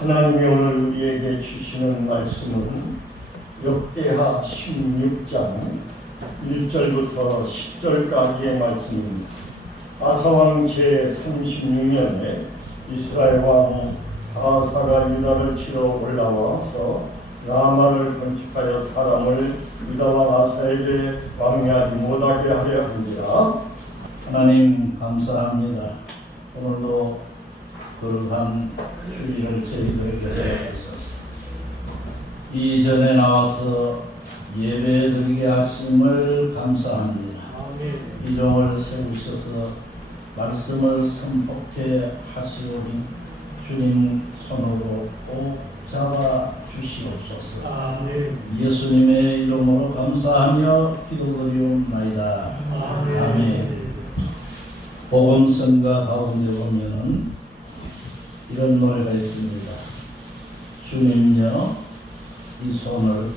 하나님이 오늘 우리에게 주시는 말씀은 역대하 16장 1절부터 10절까지의 말씀입니다. 아사왕 제36년에 이스라엘 왕 바아사가 유다를 치러 올라와서 라마를 건축하여 사람을 유다와 아사에게 왕래하지 못하게 하려 합니다. 하나님 감사합니다. 오늘도 거룩한 주일을 저희들에게 주셔서 이전에 나와서 예배드리게 하심을 감사합니다. 이종을 세우셔서 말씀을 선포케 하시오니 주님 손으로 꼭 잡아 주시옵소서. 예수님의 이름으로 감사하며 기도드리옵나이다. 아멘. 복음성가 가운데 보면은 이런 노래가 있습니다. 주님여 이 손을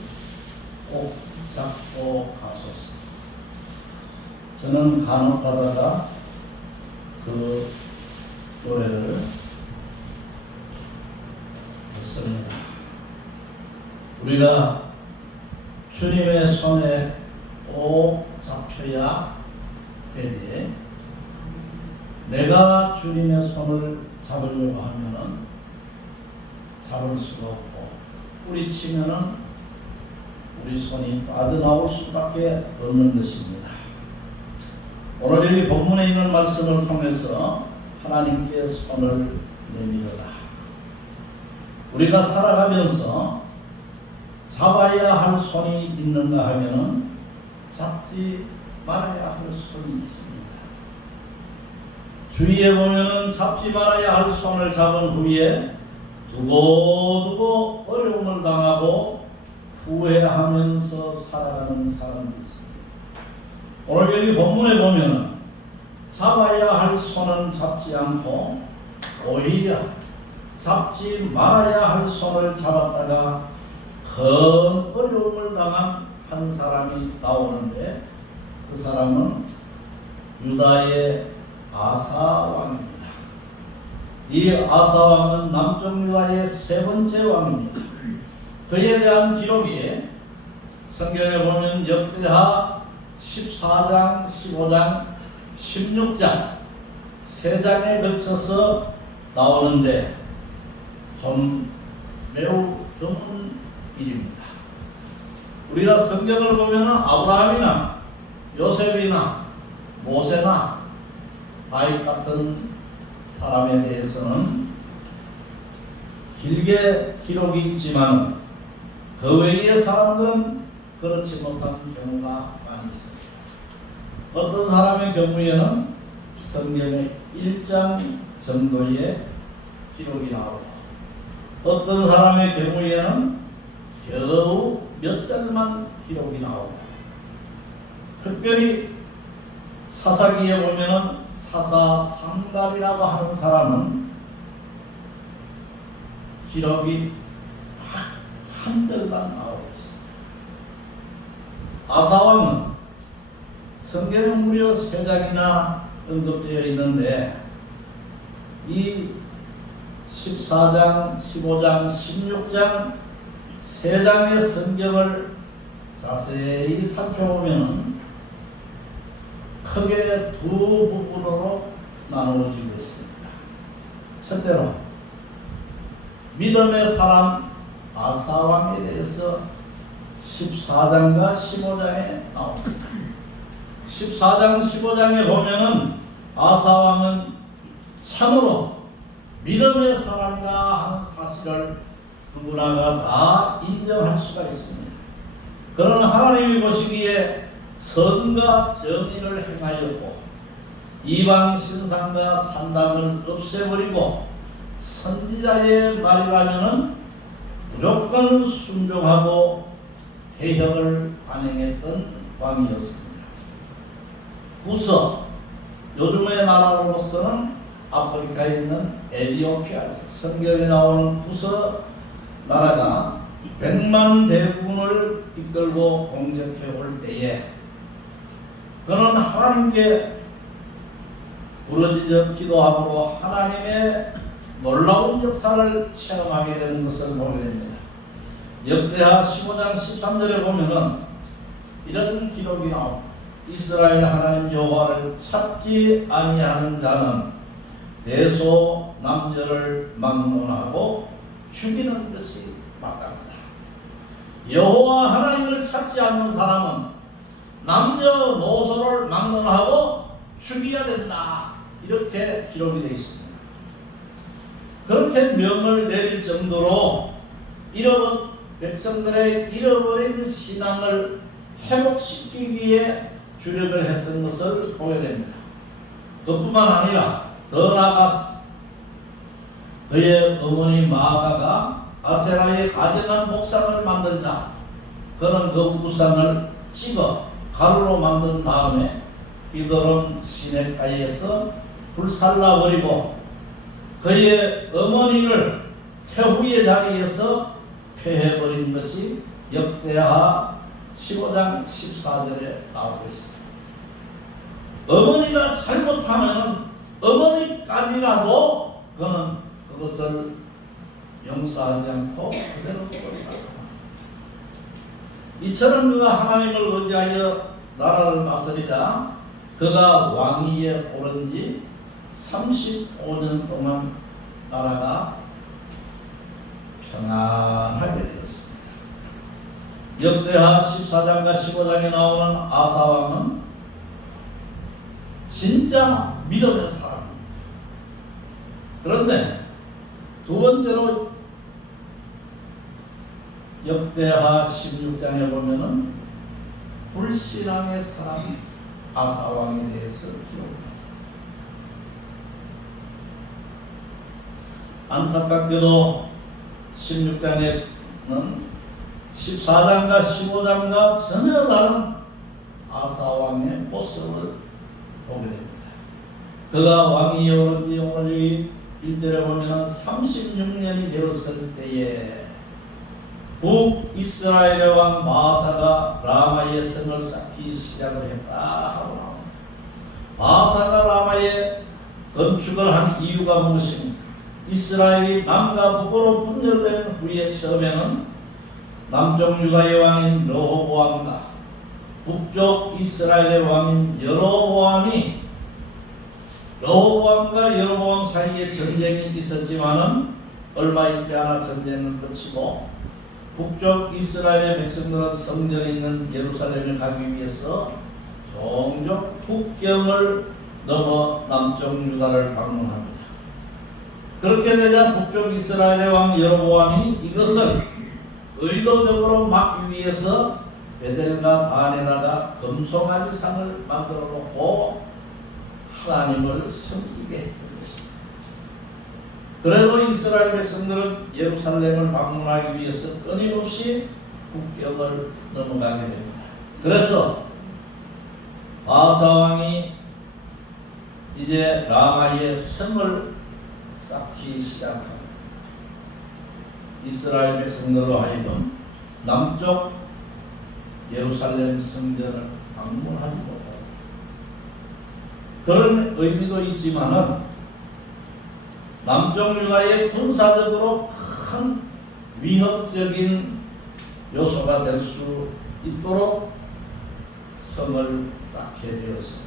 꼭 잡고 가소서. 저는 간혹 가다가 그 노래를 했습니다. 우리가 주님의 손에 꼭 잡혀야 되지. 내가 주님의 손을 잡으려고 하면은 잡을 수가 없고 뿌리치면은 우리 손이 빠져나올 수밖에 없는 것입니다. 오늘 여기 본문에 있는 말씀을 통해서 하나님께 손을 내밀어라. 우리가 살아가면서 잡아야 할 손이 있는가 하면은 잡지 말아야 할 손이 있습니다. 주위에 보면은 잡지 말아야 할 손을 잡은 후에 두고두고 어려움을 당하고 후회하면서 살아가는 사람들이 있습니다. 오늘 여기 본문에 보면은 잡아야 할 손은 잡지 않고 오히려 잡지 말아야 할 손을 잡았다가 큰 어려움을 당한 한 사람이 나오는데 그 사람은 유다의 아사 왕입니다. 이 아사 왕은 남쪽 유다의 세 번째 왕입니다. 그에 대한 기록이 성경에 보면 역대하 14장, 15장, 16장 세 장에 걸쳐서 나오는데 좀 매우 드문 일입니다. 우리가 성경을 보면 아브라함이나 요셉이나 모세나 다윗 같은 사람에 대해서는 길게 기록이 있지만 그 외의 사람들은 그렇지 못한 경우가 많이 있습니다. 어떤 사람의 경우에는 성경의 1장 정도의 기록이 나오고 어떤 사람의 경우에는 겨우 몇 장만 기록이 나오고 특별히 사사기에 보면은 사사삼갈이라고 하는 사람은 기록이 딱 한 절만 나오고 있습니다. 아사왕은 성경에 무려 세 장이나 언급되어 있는데 이 14장, 15장, 16장 세 장의 성경을 자세히 살펴보면 크게 두 부분으로 나누어지고 있습니다. 첫째로 믿음의 사람 아사왕에 대해서 14장과 15장에 나옵니다. 14장, 15장에 보면은 아사왕은 참으로 믿음의 사람이라 하는 사실을 누구나가 다 인정할 수가 있습니다. 그러나 하나님이 보시기에 선과 정의를 행하였고 이방 신상과 산당을 없애버리고 선지자의 말이라면은 무조건 순종하고 개혁을 반영했던 왕이었습니다. 부서 요즘의 나라로서는 아프리카에 있는 에티오피아 성경에 나오는 부서 나라가 100만 대군을 이끌고 공격해 올 때에 그는 하나님께 부르짖어 기도함으로 하나님의 놀라운 역사를 체험하게 되는 것을 보게 됩니다. 역대하 15장 13절에 보면은 이런 기록이 나옵니다. 이스라엘 하나님 여호와를 찾지 아니하는 자는 대소 남녀를 막론하고 죽이는 것이 마땅하다. 여호와 하나님을 찾지 않는 사람은 남녀노소를 막론하고 죽여야 된다. 이렇게 기록이 되어 있습니다. 그렇게 명을 내릴 정도로 백성들의 잃어버린 신앙을 회복시키기 위해 주력을 했던 것을 보게 됩니다. 그뿐만 아니라 더 나아가서 그의 어머니 마아가가 아세라의 가증한 목상을 만들자 그는 그 우상을 찍어 가루로 만든 다음에 기드론 시냇가에서 불살라버리고 그의 어머니를 태후의 자리에서 폐해버린 것이 역대하 15장 14절에 나오고 있습니다. 어머니가 잘못하면 어머니까지라도 그는 그것을 용서하지 않고 그대로 버린다. 이처럼 그가 하나님을 의지하여 나라를 다스리자 그가 왕위에 오른 지 35년 동안 나라가 평안하게 되었습니다. 역대하 14장과 15장에 나오는 아사왕은 진짜 믿음의 사람입니다. 그런데 두 번째로 역대하 16장에 보면은 불신앙의 사람 아사왕에 대해서 기록합니다. 안타깝게도 16장에는 14장과 15장과 전혀 다른 아사왕의 모습을 보게 됩니다. 그가 왕이 오른 지 오늘 1절에 보면 36년이 되었을 때에 북이스라엘의 왕 마아사가 라마의 성을 쌓기 시작을 했다 하고 나옵니다. 마아사가 라마에 건축을 한 이유가 무엇입니까? 이스라엘이 남과 북으로 분열된 후에 처음에는 남쪽 유다의 왕인 르호보암과 북쪽 이스라엘의 왕인 여로보암이 르호보암과 여로보암 사이에 전쟁이 있었지만은 얼마 있지 않아 전쟁은 끝이고 북쪽 이스라엘의 백성들은 성전에 있는 예루살렘에 가기 위해서 종종 국경을 넘어 남쪽 유다를 방문합니다. 그렇게 되자 북쪽 이스라엘의 왕 여로보암이 이것을 의도적으로 막기 위해서 베델과 단에다가 금송아지 상을 만들어 놓고 하나님을 섬기게 했던 것입니다. 그래도 이스라엘 백성들은 예루살렘을 방문하기 위해서 끊임없이 국경을 넘어가게 됩니다. 그래서 바사 왕이 이제 라마의 성을 쌓기 시작합니다. 이스라엘 백성들로 하여금 남쪽 예루살렘 성전을 방문하지 못합니다. 그런 의미도 있지만은 남쪽 유다의 군사적으로 큰 위협적인 요소가 될 수 있도록 성을 쌓게 되었습니다.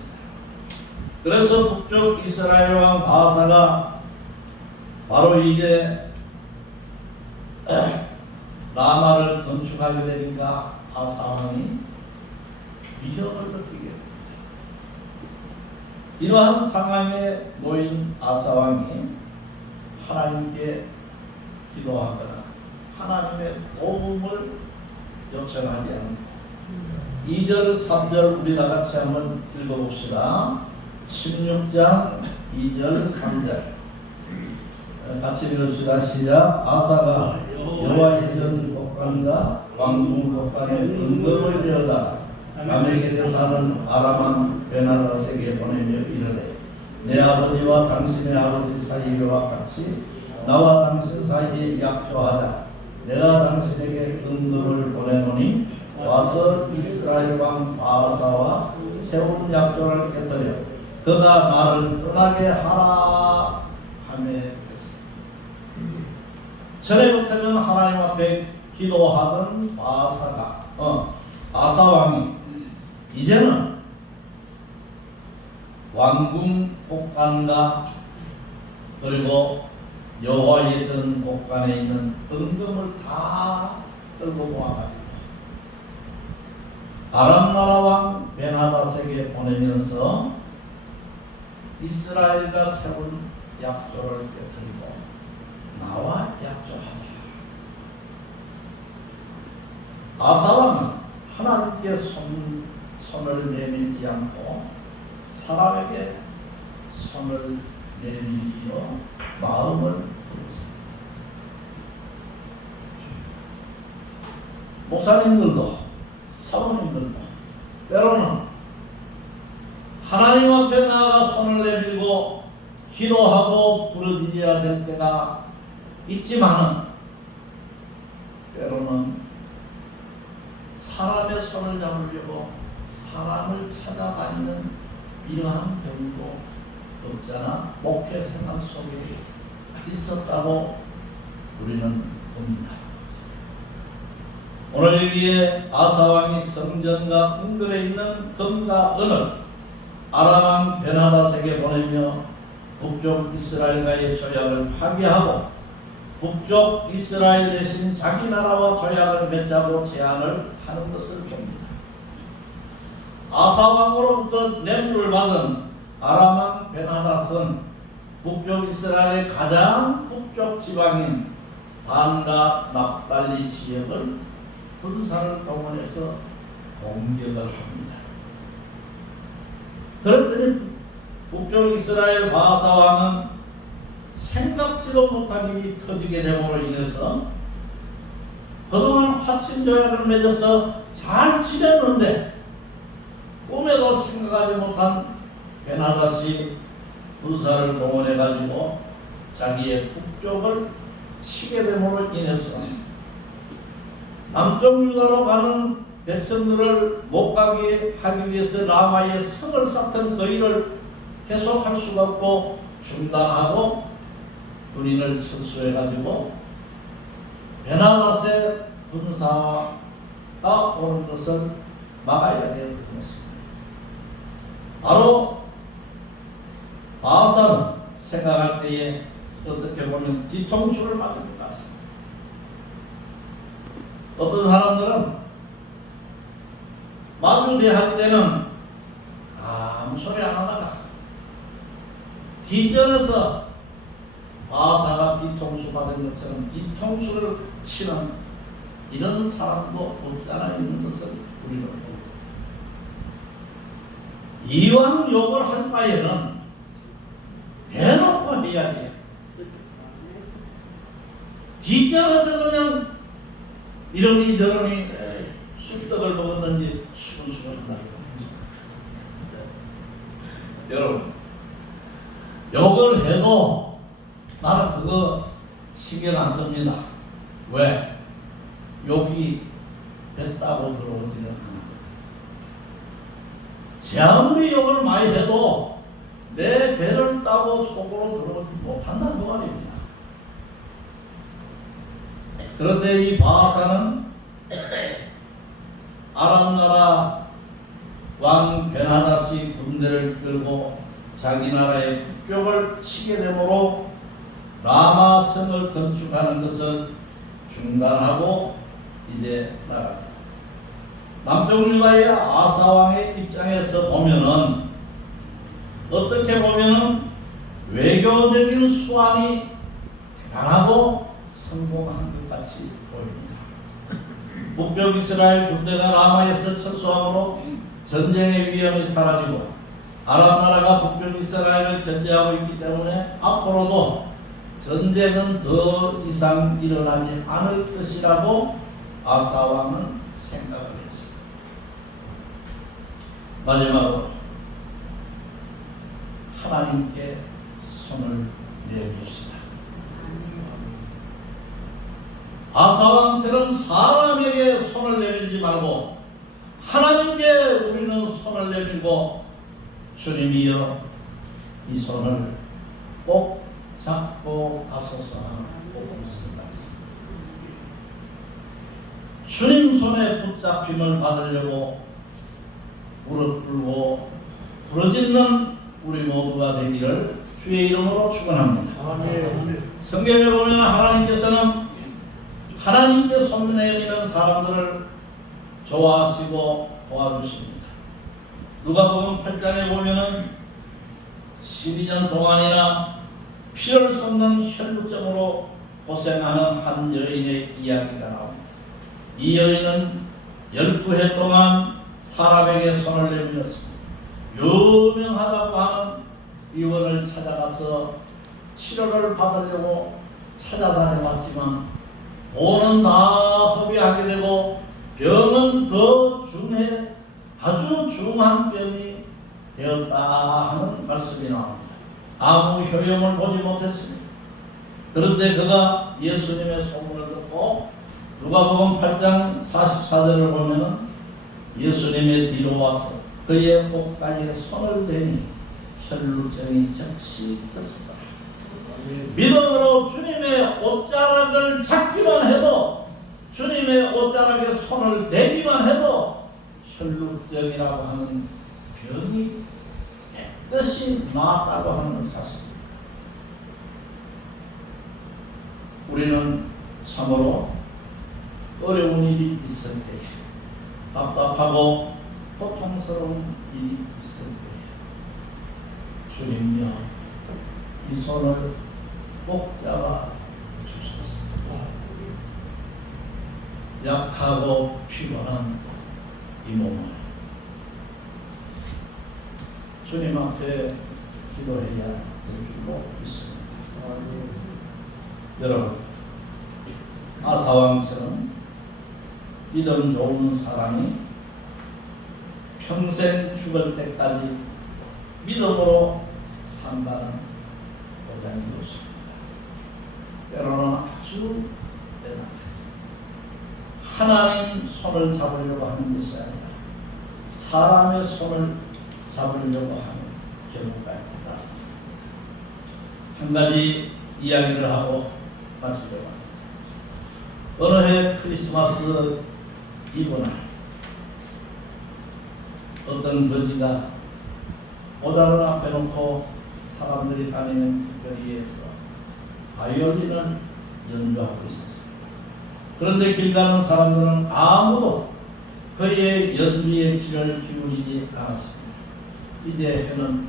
그래서 북쪽 이스라엘 왕 바사가 바로 이제 라마를 건축하게 되니까 아사 왕이 위협을 느끼게 됩니다. 이러한 상황에 놓인 아사 왕이 하나님께 기도하거나 하나님의 도움을 요청하지 않습니다. 2절 3절 우리 다 같이 한번 읽어봅시다. 16장 2절 3절 같이 읽읍시다. 시작. 아사가 여호와의 전 곡간과 왕궁 곡간에 은금을 되어다 다메섹에 사는 아람왕 베나다스에게 보내며 이르되 내 아버지와 당신의 아버지 사이와 같이 나와 당신 사이에 약조하자. 내가 당신에게 은금을 보내노니 와서 이스라엘 왕 바사와 세운 약조를 깨뜨려 그가 나를 떠나게 하라 하매 전에부터는 하나님 앞에 기도하던 아사왕이 이제는 왕궁 곡간과 그리고 여호와의 전 곡간에 있는 은금을 다 끌고 모아가지고 아람 나라 왕 벤하닷에게 보내면서 이스라엘과 세운 약조를 깨뜨리고 나와 약조하자. 아사왕은 하나님께 손을 내밀지 않고 사람에게 손을 내밀기로 마음을 굳었습니다. 목사님들도 사모님들도 때로는 하나님 앞에 나아가 손을 내밀고 기도하고 부르짖어야 될 때가 있지만은 때로는 사람의 손을 잡으려고 사람을 찾아다니는 이러한 경우도 없잖아. 목회 생활 속에 있었다고 우리는 봅니다. 오늘 여기에 아사왕이 성전과 궁궐에 있는 금과 은을 아람 벤하닷에게 보내며 북쪽 이스라엘과의 조약을 파기하고 북쪽 이스라엘 대신 자기 나라와 조약을 맺자고 제안을 하는 것을 봅니다. 아사왕으로부터 뇌물을 받은 아람 벤하닷은 북쪽 이스라엘의 가장 북쪽 지방인 단과 납달리 지역을 군사를 동원해서 공격을 합니다. 그랬더니 북쪽 이스라엘 바사왕은 생각지도 못한 일이 터지게 됨으로 인해서 그동안 화친 조약을 맺어서 잘 지냈는데 꿈에도 생각하지 못한 벤하닷이 군사를 동원해가지고 자기의 북쪽을 치게 됨으로 인해서 남쪽 유다로 가는 백성들을 못 가게 하기 위해서 라마의 성을 쌓던 그 일을 계속할 수가 없고 중단하고 군인을 철수해가지고 벤하닷의 군사가 오는 것을 막아야 되는 것입니다. 바로 바사는 생각할 때에 어떻게 보면 뒤통수를 맞은 것 같습니다. 어떤 사람들은 마주대할 때는 아무 소리 안 하다가 뒷전에서 바사가 뒤통수 받은 것처럼 뒤통수를 치는 이런 사람도 없잖아 있는 것을 우리는 보고 이왕 욕을 할 바에는 대놓고 해야지. 뒷전에서 그냥 이러니 저러니 쑥떡을 먹었는지 수근수근 한다. 여러분 욕을 해도 나는 그거 신경 안 씁니다. 왜? 욕이 뱉다고 들어오지는 않아요. 제 아무리 욕을 많이 해도 내 배를 따고 속으로 들어오지 못한다는 그 말입니다. 그런데 이 바사는 아람 나라 왕 벤하닷이 군대를 끌고 자기 나라의 북쪽을 치게 되므로 라마 성을 건축하는 것을 중단하고 이제 나갑니다. 남쪽 유다의 아사 왕의 입장에서 보면은 어떻게 보면은 외교적인 수완이 대단하고 성공한 것 같이 보입니다. 북쪽 이스라엘 군대가 라마에서 철수함으로 전쟁의 위험이 사라지고 아람 나라가 북쪽 이스라엘을 견제하고 있기 때문에 앞으로도 전쟁은 더 이상 일어나지 않을 것이라고 아사 왕은 생각을 했습니다. 마지막으로 하나님께 손을 내밉시다. 아사 왕처럼 사람에게 손을 내밀지 말고 하나님께 우리는 손을 내밀고 주님이여 이 손을 꼭 잡고 가소서 하는 복음을 받습니다. 주님 손에 붙잡힘을 받으려고 무릎 꿇고 부르짖는 우리 모두가 되기를 주의 이름으로 축원합니다. 성경에 보면 하나님께서는 하나님께 손 내미는 사람들을 좋아하시고 도와주십니다. 누가복음 8장에 보면은 12년 동안이나 피할 수 없는 혈루증으로 고생하는 한 여인의 이야기가 나옵니다. 이 여인은 12해 동안 사람에게 손을 내밀었습니다. 유명하다고 하는 의원을 찾아가서 치료를 받으려고 찾아다녀왔지만 돈은 다 허비하게 되고 병은 더 중해 아주 중한 병이 되었다 하는 말씀이 나옵니다. 아무 효용을 보지 못했습니다. 그런데 그가 예수님의 소문을 듣고 누가복음 8장 44절을 보면은 예수님의 뒤로 와서 그의 옷가에 손을 대니 혈루증이 즉시 끊었다. 믿음으로 주님의 옷자락을 잡기만 해도, 주님의 옷자락에 손을 대기만 해도 혈루증이라고 하는 병이 깨끗이 나았다고 하는 사실입니다. 우리는 참으로 어려운 일이 있을 때, 답답하고 고통스러운 일이 있을 때 주님여 이 손을 꼭 잡아 주소서. 약하고 피곤한 이 몸을 주님 앞에 기도해야 될 줄로 믿습니다. 여러분, 아사왕처럼 믿음 좋은 사람이 평생 죽을 때까지 믿음으로 산다는 보장이 없습니다. 때로는 아주 대단했습니다. 하나님 손을 잡으려고 하는 것이 아니라 사람의 손을 잡으려고 하는 경우가 있다. 한 가지 이야기를 하고 마치려고 합니다. 어느 해 크리스마스 이브날 어떤 거지가 보다를 앞에 놓고 사람들이 다니는 길거리에서 바이올린을 연주하고 있었습니다. 그런데 길 가는 사람들은 아무도 그의 연주에 귀를 기울이지 않았습니다. 이제 해는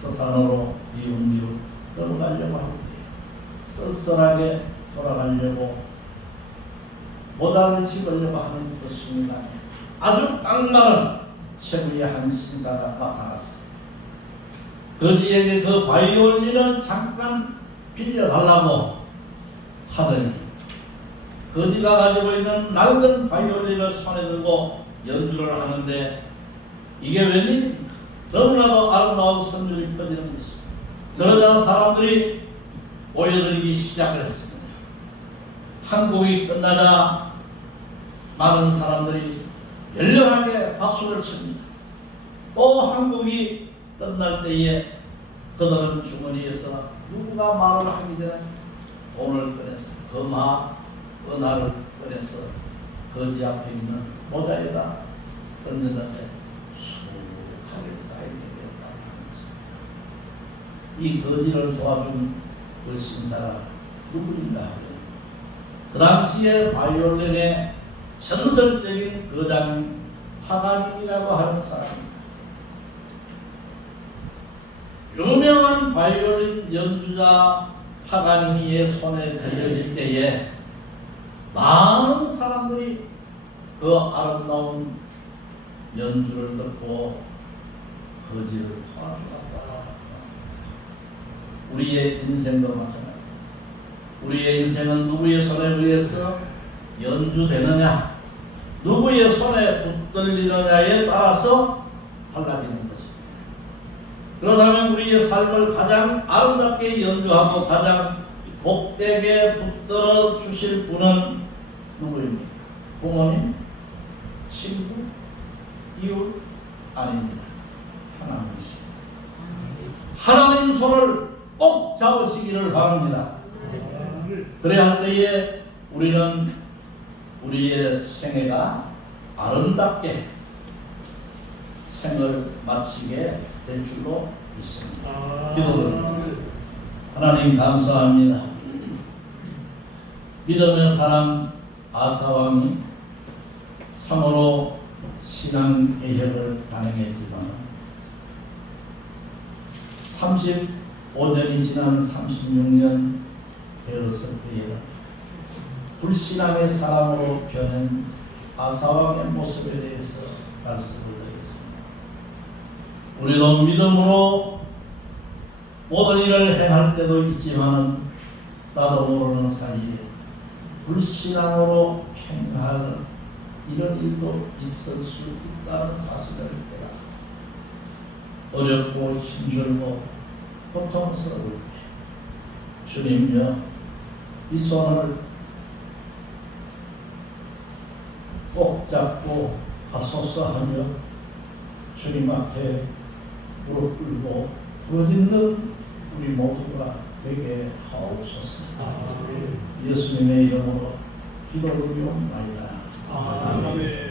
서산으로 미운미운 떠나가려고 하는데 쓸쓸하게 돌아가려고 보다를 집으려고 하는 그 순간에 아주 깡마른 최후의 한 신사가 나타났습니다. 거지에게 그 바이올린을 잠깐 빌려달라고 하더니 거지가 가지고 있는 낡은 바이올린을 손에 들고 연주를 하는데 이게 웬일입니까? 너무나도 아름다운 선율이 퍼지는 것입니다. 그러자 사람들이 모여들기 시작을 했습니다. 한 곡이 끝나자 많은 사람들이 열렬하게 박수를 칩니다. 또 한 곡이 끝날 때에 그들은 주머니에서 누구가 말을 하기 전에 돈을 꺼내서 금화, 은하를 꺼내서 거지 앞에 있는 모자에다 던졌는데 수북하게 쌓이게 되었다는 것입니다. 이 거지를 도와준 그 신사가 누구인가 하면 그 당시에 바이올린의 전설적인 거장 파가닌이라고 하는 사람입니다. 유명한 바이올린 연주자 파가니니의 손에 들려질 때에 많은 사람들이 그 아름다운 연주를 듣고 거지를 도와주었다. 우리의 인생도 마찬가지입니다. 우리의 인생은 누구의 손에 의해서 연주되느냐, 누구의 손에 붙들리느냐에 따라서 달라지는 것입니다. 그렇다면 우리의 삶을 가장 아름답게 연주하고 가장 복되게 붙들어 주실 분은 누구입니까? 부모님, 친구, 이웃 아닙니다. 하나님이십니다. 하나님 손을 꼭 잡으시기를 바랍니다. 그래야 할 때에 우리는 우리의 생애가 아름답게 생을 마치게 될 줄로 믿습니다. 기도드립니다. 하나님 감사합니다. 믿음의 사람 아사왕이 참으로 신앙 개혁을 단행했지만 35년이 지난 36년 되었을 때에 불신앙의 사람으로 변한 아사왕의 모습에 대해서 말씀을 드리겠습니다. 우리도 믿음으로 모든 일을 행할 때도 있지만 나도 모르는 사이에 불신앙으로 행할 이런 일도 있을 수 있다는 사실을 깨닫고 어렵고 힘들고 고통스러울 때 주님여 이 손을 꼭 잡고 가소서 하며 주님 앞에 무릎 꿇고 부르짖는 우리 모두가 되게 하옵소서. 예수님의 이름으로 기도드리옵나이다. 아멘.